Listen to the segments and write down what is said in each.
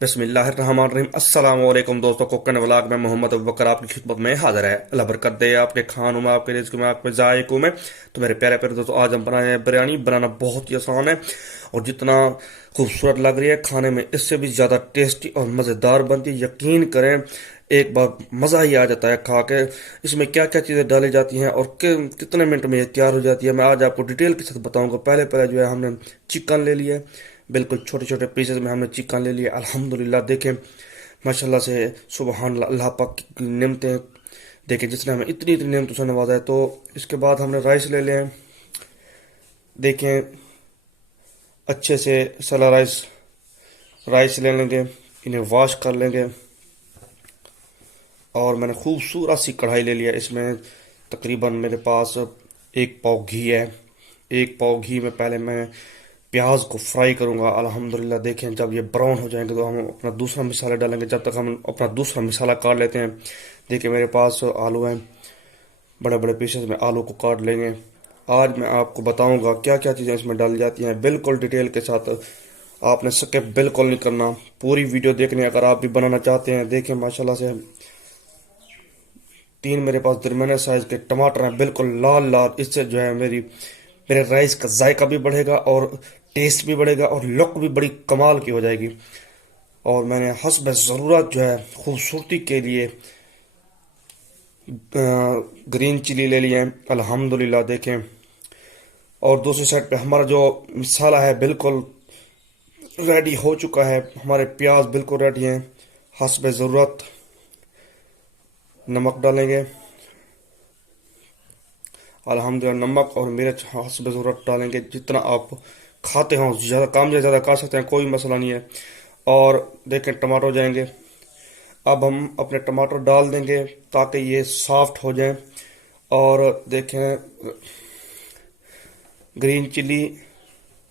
بسم اللہ الرحمن الرحیم۔ السلام علیکم دوستوں، کوکن ولاگ میں محمد ابوبکر آپ کی خدمت میں حاضر ہے۔ اللہ برکت دے آپ کے کھانوں میں، آپ کے رزق میں، آپ کے ذائقوں میں۔ تو میرے پیارے پیارے دوستوں، آج ہم بنائے ہیں بریانی۔ بنانا بہت ہی آسان ہے اور جتنا خوبصورت لگ رہی ہے کھانے میں اس سے بھی زیادہ ٹیسٹی اور مزیدار بنتی ہے۔ یقین کریں ایک بار مزہ ہی آ جاتا ہے کھا کے۔ اس میں کیا کیا چیزیں ڈالی جاتی ہیں اور کتنے منٹ میں یہ تیار ہو جاتی ہے، میں آج آپ کو ڈیٹیل کے ساتھ بتاؤں گا۔ پہلے جو ہے ہم نے چکن لے لیا ہے، بالکل چھوٹے چھوٹے پیسز میں ہم نے چکن لے لیا۔ الحمدللہ دیکھیں ماشاءاللہ سے، سبحان اللہ، اللہ پاک کی نعمتیں دیکھیں جس نے ہمیں اتنی اتنی نعمتوں سے نوازا ہے۔ تو اس کے بعد ہم نے رائس لے لیں، دیکھیں اچھے سے سلا رائس لے لیں گے، انہیں واش کر لیں گے۔ اور میں نے خوبصورت سی کڑھائی لے لیا، اس میں تقریباً میرے پاس 1 پاؤ گھی ہے۔ 1 پاؤ گھی میں پہلے میں پیاز کو فرائی کروں گا۔ الحمدللہ دیکھیں جب یہ براؤن ہو جائیں گے تو ہم اپنا دوسرا مسالہ ڈالیں گے۔ جب تک ہم اپنا دوسرا مسالہ کاٹ لیتے ہیں، دیکھیں میرے پاس آلو ہیں، بڑے بڑے پیسز میں آلو کو کاٹ لیں گے۔ آج میں آپ کو بتاؤں گا کیا کیا چیزیں اس میں ڈال جاتی ہیں، بالکل ڈیٹیل کے ساتھ۔ آپ نے سکپ بالکل نہیں کرنا، پوری ویڈیو دیکھنی اگر آپ بھی بنانا چاہتے ہیں۔ دیکھیں ماشاءاللہ سے 3 میرے پاس درمیانے سائز کے ٹماٹر ہیں، بالکل لال لال۔ اس سے جو ہے میرے رائس کا ذائقہ بھی بڑھے گا اور ٹیسٹ بھی بڑھے گا اور لک بھی بڑی کمال کی ہو جائے گی۔ اور میں نے حسب ضرورت جو ہے خوبصورتی کے لیے گرین چلی لے لی ہے۔ الحمدللہ دیکھیں، اور دوسری سائڈ پہ ہمارا جو مسالہ ہے بالکل ریڈی ہو چکا ہے۔ ہمارے پیاز بالکل ریڈی ہیں۔ حسب ضرورت نمک ڈالیں گے، الحمدللہ نمک اور مرچ حسب ضرورت ڈالیں گے، جتنا آپ کھاتے ہوں، زیادہ کم یا زیادہ کھا سکتے ہیں، کوئی مسئلہ نہیں ہے۔ اور دیکھیں ٹماٹر ہو جائیں گے، اب ہم اپنے ٹماٹر ڈال دیں گے تاکہ یہ سافٹ ہو جائیں۔ اور دیکھیں گرین چلی،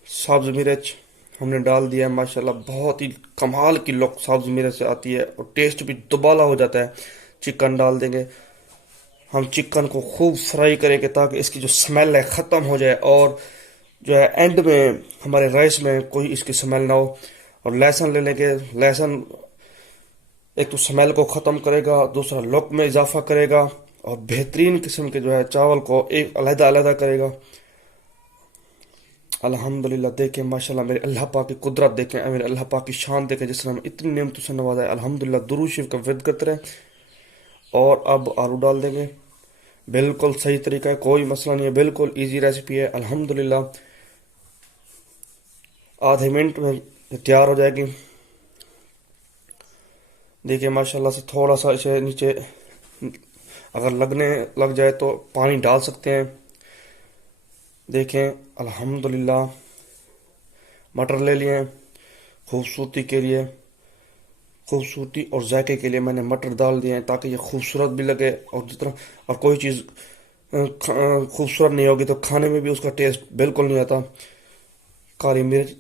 سبز مرچ ہم نے ڈال دیا ہے۔ ماشاءاللہ بہت ہی کمال کی لک سبز مرچ سے آتی ہے اور ٹیسٹ بھی دوبالا ہو جاتا ہے۔ چکن ڈال دیں گے، ہم چکن کو خوب فرائی کریں گے تاکہ اس کی جو سمیل ہے ختم ہو جائے، اور جو ہے اینڈ میں ہمارے رائس میں کوئی اس کی سمیل نہ ہو۔ اور لہسن لے لیں گے، لہسن ایک تو سمیل کو ختم کرے گا، دوسرا لک میں اضافہ کرے گا اور بہترین قسم کے جو ہے چاول کو ایک علیحدہ علیحدہ کرے گا۔ الحمدللہ دیکھیں ماشاءاللہ میرے اللہ پاک کی قدرت دیکھیں، میرے اللہ پاک کی شان دیکھیں جس نے ہمیں اتنی نعمتوں سے نوازا ہے۔ الحمدللہ درود شریف کا ورد کرتے رہیں۔ اور اب آلو ڈال دیں گے، بالکل صحیح طریقہ ہے، کوئی مسئلہ نہیں ہے، بالکل ایزی ریسیپی ہے۔ الحمدللہ آدھے منٹ میں تیار ہو جائے گی۔ دیکھیں ماشاءاللہ سے تھوڑا سا اسے نیچے اگر لگ جائے تو پانی ڈال سکتے ہیں۔ دیکھیں الحمدللہ مٹر لے لیے ہیں، خوبصورتی کے لیے، خوبصورتی اور ذائقے کے لیے میں نے مٹر ڈال دیے ہیں تاکہ یہ خوبصورت بھی لگے، اور کوئی چیز خوبصورت نہیں ہوگی تو کھانے میں بھی اس کا ٹیسٹ بالکل نہیں آتا۔ کالی مرچ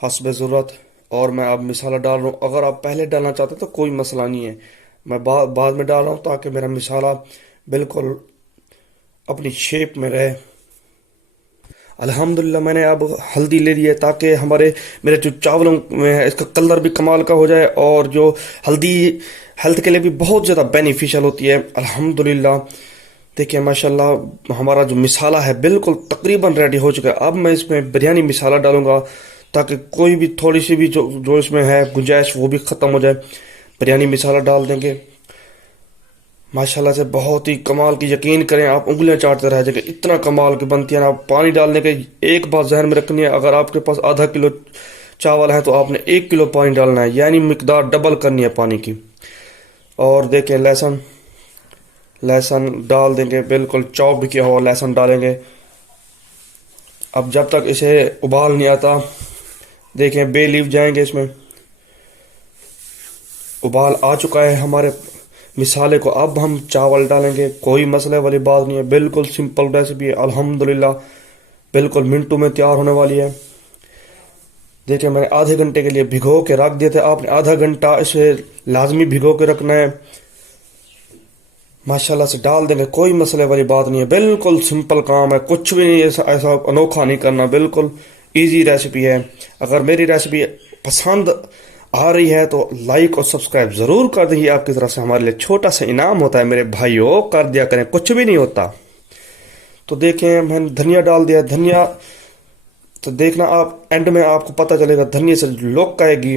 حسب ضرورت، اور میں اب مسالہ ڈال رہا ہوں۔ اگر آپ پہلے ڈالنا چاہتے ہیں تو کوئی مسئلہ نہیں ہے، میں بعد میں ڈال رہا ہوں تاکہ میرا مسالہ بالکل اپنی شیپ میں رہے۔ الحمدللہ میں نے اب ہلدی لے لی ہے تاکہ میرے جو چاولوں میں ہے اس کا کلر بھی کمال کا ہو جائے، اور جو ہلدی ہیلتھ کے لیے بھی بہت زیادہ بینیفیشل ہوتی ہے۔ الحمدللہ دیکھیں ماشاءاللہ ہمارا جو مسالہ ہے بالکل تقریباً ریڈی ہو چکا ہے۔ اب میں اس میں بریانی مسالہ ڈالوں گا تاکہ کوئی بھی تھوڑی سی بھی جو اس میں ہے گنجائش وہ بھی ختم ہو جائے۔ بریانی مسالہ ڈال دیں گے، ماشاءاللہ سے بہت ہی کمال کی، یقین کریں آپ انگلیاں چاٹتے رہ جائیں گے، اتنا کمال کی بنتی ہے نا۔ آپ پانی ڈالنے کے ایک بات ذہن میں رکھنی ہے، اگر آپ کے پاس آدھا کلو چاول ہے تو آپ نے 1 کلو پانی ڈالنا ہے، یعنی مقدار ڈبل کرنی ہے پانی کی۔ اور دیکھیں لہسن ڈال دیں گے، بالکل چاپ کیا ہوا لہسن ڈالیں گے۔ اب جب تک اسے ابال نہیں آتا، دیکھیں بے لیف جائیں گے، اس میں ابال آ چکا ہے ہمارے مسالے کو۔ اب ہم چاول ڈالیں گے، کوئی مسئلے والی بات نہیں ہے، بالکل سمپل ریسیپی ہے۔ الحمدللہ بالکل منٹوں میں تیار ہونے والی ہے۔ دیکھیں میں نے آدھے گھنٹے کے لیے بھگو کے رکھ دیے تھے، آپ نے آدھا گھنٹہ اسے لازمی بھگو کے رکھنا ہے۔ ماشاءاللہ سے ڈال دیں گے، کوئی مسئلے والی بات نہیں ہے، بالکل سمپل کام ہے، کچھ بھی نہیں ایسا انوکھا نہیں کرنا، بالکل ایزی ریسیپی ہے۔ اگر میری ریسیپی پسند آ رہی ہے تو لائک اور سبسکرائب ضرور کر دیں. یہ آپ کی طرف سے ہمارے لیے چھوٹا سا انعام ہوتا ہے میرے بھائیوں. کر دیا کریں, کچھ بھی نہیں ہوتا. تو دیکھیں میں نے دھنیا ڈال دیا. دھنیا تو دیکھنا آپ اینڈ میں آپ کو پتہ چلے گا دھنیا سے لوک آئے گی.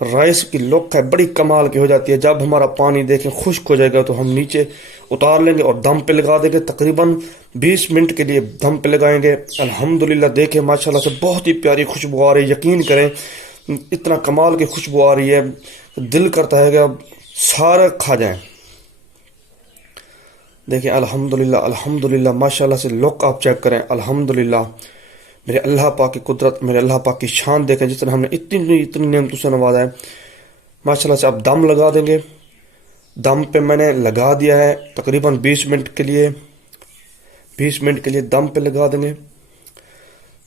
رائس کی لوک ہے بڑی کمال کی ہو جاتی ہے. جب ہمارا پانی دیکھیں خشک ہو جائے گا تو ہم نیچے اتار لیں گے اور دم پہ لگا دیں گے. تقریباً 20 منٹ کے لیے دم پہ لگائیں گے. الحمدللہ دیکھیں ماشاءاللہ سے بہت ہی پیاری خوشبو آ رہی ہے. یقین کریں اتنا کمال کی خوشبو آ رہی ہے, دل کرتا ہے کہ اب سارے کھا جائیں. دیکھیں الحمدللہ الحمدللہ ماشاءاللہ سے لک آپ چیک کریں. الحمدللہ میرے اللہ پاک کی قدرت, میرے اللہ پاک کی شان دیکھیں. جس طرح ہم نے اتنی نعمتوں سے نوازا ہے ماشاءاللہ سے. اب دم لگا دیں گے. دم پہ میں نے لگا دیا ہے تقریباً 20 منٹ کے لیے. 20 منٹ کے لیے دم پہ لگا دیں گے.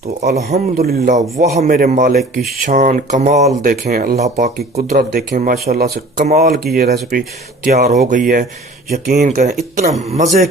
تو الحمدللہ وہ میرے مالک کی شان کمال دیکھیں, اللہ پاک کی قدرت دیکھیں. ماشاءاللہ سے کمال کی یہ ریسپی تیار ہو گئی ہے. یقین کریں اتنا مزے